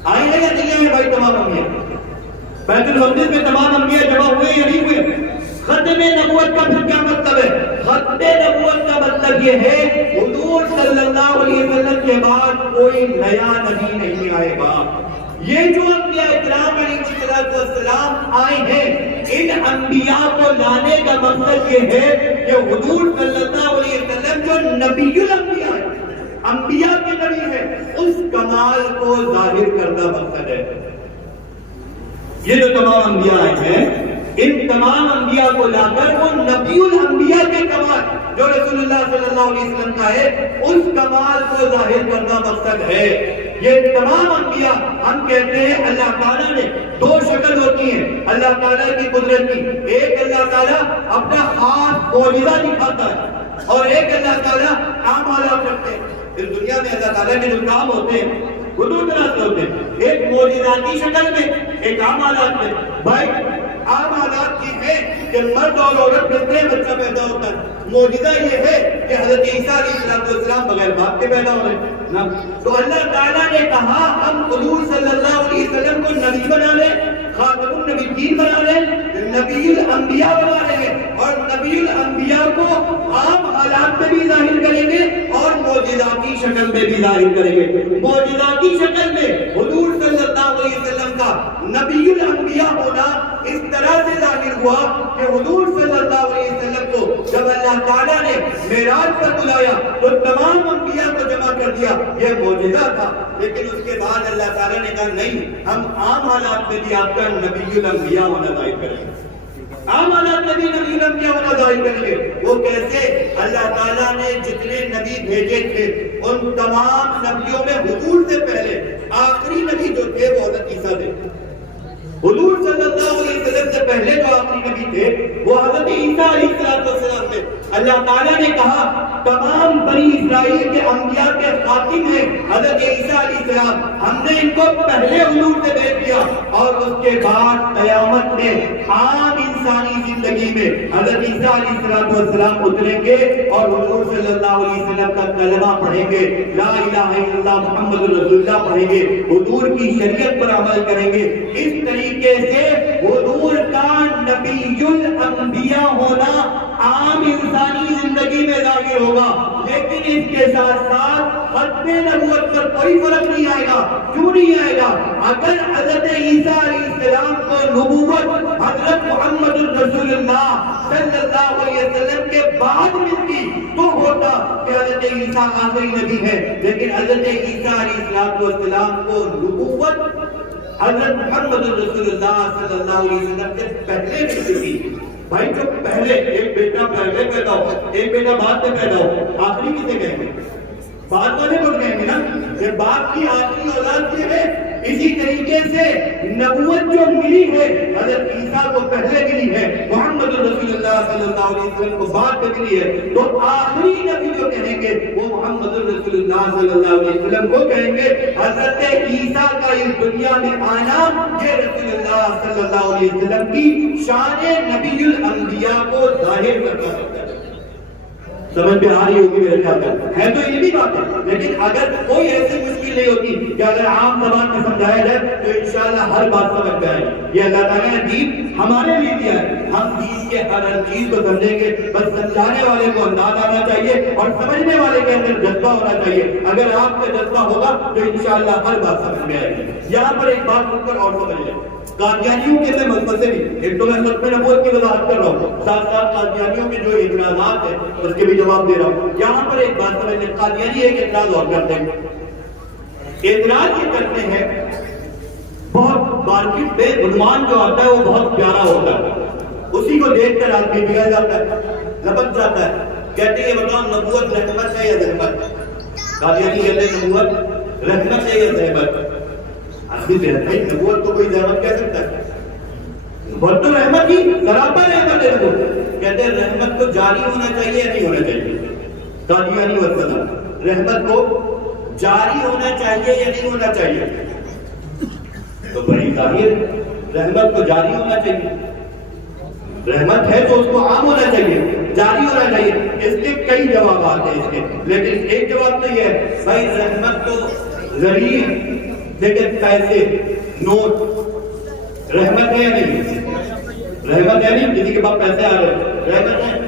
آئے ہیں یا نہیں آئے بھائی تمام انبیاء؟ بیت المقدس میں تمام انبیاء جمع ہوئے یا نہیں ہوئے؟ ختم نبوت کا پھر کیا مطلب ہے؟ ختم نبوت کا مطلب یہ ہے حضور صلی اللہ علیہ وسلم کے بعد کوئی نیا نبی نہیں آئے گا۔ یہ جو انبیاء کرام علیہ السلام آئے ہیں، ان انبیاء کو لانے کا مقصد یہ ہے کہ حضور صلی اللہ علیہ وسلم جو نبی الانبیاء ہے، انبیاء کے نبی ہے، اس کمال کو ظاہر کرنا مقصد ہے۔ یہ جو تمام انبیاء آئے ہیں، ان تمام انبیاء کو لا کر وہ نبی الانبیاء کے کمال جو رسول اللہ صلی اللہ علیہ وسلم کا ہے، اس کمال کو ظاہر کرنا مقصد ہے۔ یہ تمام انبیاء ہم کہتے ہیں اللہ تعالیٰ نے 2 شکل ہوتی ہیں اللہ تعالیٰ کی قدرت کی، ایک اللہ تعالیٰ اپنا خاص معجزہ دکھاتا ہے اور ایک اللہ تعالیٰ عام حالات رکھتے ہیں۔ اس دنیا میں اللہ تعالیٰ کے جو کام ہوتے ہیں وہ 2 طرح سے ہوتے ہیں، ایک معجزاتی شکل میں، ایک عام حالات میں۔ بھائی عام حالات یہ ہے کہ مرد اور عورت ملتے ہیں، بچہ پیدا ہوتا ہے۔ معجزہ یہ ہے کہ حضرت عیسیٰ علیہ السلام بغیر باپ کے پیدا ہو رہے ہیں۔ تو اللہ تعالیٰ نے کہا ہم حضور صلی اللہ علیہ وسلم کو نبی بنا لیں، خاتم النبیین بنا لیں، نبی الانبیاء بنا لیں گے، اور نبی الانبیاء کو عام حالات میں بھی ظاہر کریں گے اور معجزاتی شکل میں بھی ظاہر کریں گے۔ معجزاتی شکل میں حضور صلی اللہ علیہ وسلم کا نبی الانبیاء ہونا اس طرح سے ظاہر ہوا کہ حضور صلی اللہ علیہ وسلم کو جب اللہ تعالیٰ نے معراج پر بلایا تو تمام انبیاء کو جمع کر دیا، یہ معجزہ تھا۔ لیکن اس کے بعد اللہ تعالیٰ نے کہا نہیں، ہم عام حالات میں بھی آپ کا نبی الانبیاء ہونا ظاہر کریں گے، عام حالات میں بھی نبی الانبیاء ہونا ظاہر کریں گے۔ وہ کیسے؟ اللہ تعالیٰ نے جتنے نبی بھیجے تھے ان تمام نبیوں میں حضور سے پہلے آخری نبی جو تھے وہ حضرت عیسیٰ تھے۔ حضور صلی اللہ علیہ وسلم سے پہلے جو آخری نبی تھے وہ حضرت عیسیٰ علیہ السلام تھے۔ اللہ تعالیٰ نے کہا تمام بنی اسرائیل کے انبیاء کے خاتم ہیں حضرت عیسیٰ علیہ السلام، ہم نے ان کو پہلے حضور سے بھیج دیا، اور اس کے بعد قیامت میں عام انسانی زندگی میں حضرت عیسیٰ علیہ السلام اتریں گے اور حضور صلی اللہ علیہ وسلم کا کلمہ پڑھیں گے، لا الہ الا اللہ محمد رسول اللہ پڑھیں گے، حضور کی شریعت پر عمل کریں گے۔ اس طریقے سے حضور کا نبی الانبیاء ہونا عام انسانی زندگی میں ظاہر ہوگا، لیکن اس کے ساتھ ساتھ ختم نبوت پر کوئی فرق نہیں آئے گا۔ کیوں نہیں آئے گا؟ اگر حضرت عیسیٰ علیہ السلام کو نبوت حضرت محمد رسول اللہ صلی اللہ علیہ وسلم کے بعد ملتی تو ہوتا کہ حضرت عیسیٰ آخری نبی ہے، لیکن حضرت عیسیٰ علیہ السلام کو نبوت حضرت محمد رسول اللہ صلی اللہ علیہ وسلم سے پہلے ملتی تھی۔ بھائی جو پہلے ایک بیٹا پہلے پیدا ہو، ایک بیٹا بعد میں پیدا ہو، آخری کسے کہیں گے؟ بعد والے کو کہیں گے نا، کہ باپ کی آخری اولاد یہ ہے۔ اسی طریقے سے نبوت جو ملی ہے حضرت عیسیٰ کو پہلے ملی ہے، محمد رسول اللہ صلی اللہ علیہ وسلم کو بعد میں ملی ہے، تو آخری نبی جو کہیں گے وہ محمد رسول اللہ صلی اللہ علیہ وسلم کو کہیں گے۔ حضرت عیسیٰ کا اس دنیا میں آنا یہ رسول اللہ صلی اللہ علیہ وسلم کی شان نبی الانبیاء کو ظاہر کرتا ہے۔ سمجھ میں آ رہی ہوگی میرے خیال میں، ہے تو علمی بات ہے، لیکن اگر کوئی ایسی مشکل نہیں ہوتی کہ اگر عام زبان میں سمجھایا جائے تو انشاءاللہ ہر بات سمجھ میں آئے گی۔ یہ اللہ تعالیٰ نے دین ہمارے لیے دیا ہے، ہم دین کے ہر چیز کو سمجھیں گے، بس سمجھانے والے کو انداز آنا چاہیے اور سمجھنے والے کے اندر جذبہ ہونا چاہیے۔ اگر آپ کا جذبہ ہوگا تو انشاءاللہ ہر بات سمجھ میں آئے گی۔ یہاں پر ایک بات سن کر اور سمجھ لیں، قادیانیوں کے میں ملفظ نہیں، ایک تو میں ختم نبوت کی وضاحت کر رہا ہوں، ساتھ ساتھ قادیانیوں کے جو اعتراضات ہیں اس کے بھی جواب دے رہا ہوں۔ یہاں پر ایک بات سمجھ لیں، قادیانی ایک اعتراض اور کرتے ہیں، اعتراض یہ کرتے ہیں، بہت مارکیٹ میں عنوان جو آتا ہے وہ بہت پیارا ہوتا ہے، اسی کو دیکھ کر آدمی بگڑ جاتا ہے، لپک جاتا ہے، کہتے ہیں یہ بتاؤ نبوت رحمت ہے یا زحمت؟ قادیانی کہتے ہیں نبوت رحمت ہے یا زحمت؟ آدمی کہتا ہے نبوت تو کوئی زحمت کہہ سکتا ہے؟ نبوت تو رحمت ہی، سراپا رحمت ہے نبوت۔ کہتے ہیں رحمت کو جاری ہونا چاہیے یا نہیں ہونا چاہیے؟ قادیانی والسلام، رحمت کو جاری ہونا چاہیے یا نہیں ہونا چاہیے؟ تو بڑی ظاہر رحمت کو جاری ہونا چاہیے، رحمت ہے تو اس کو عام ہونا چاہیے، جاری ہونا چاہیے۔ اس کے کئی جوابات ہیں اس کے، لیکن ایک جواب تو یہ ہے بھائی رحمت تو ذریعہ، لیکن پیسے نوٹ رحمت ہے یا نہیں؟ رحمت ہے نہیں، کسی کے پاس پیسے آ رہے ہیں رحمت ہے؟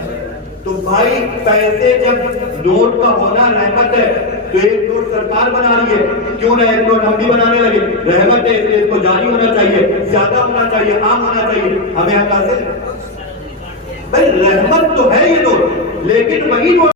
تو بھائی پیسے جب نوٹ کا ہونا رحمت ہے تو ایک نوٹ سرکار بنا رہی ہے، کیوں نہ ایک نوٹ ہم بھی بنانے لگے؟ رحمت ہے، اس لیے اس کو جاری ہونا چاہیے، زیادہ ہونا چاہیے، عام ہونا چاہیے، ہمیں حق حاصل۔ بھائی رحمت تو ہے یہ نوٹ، لیکن وہی نوٹ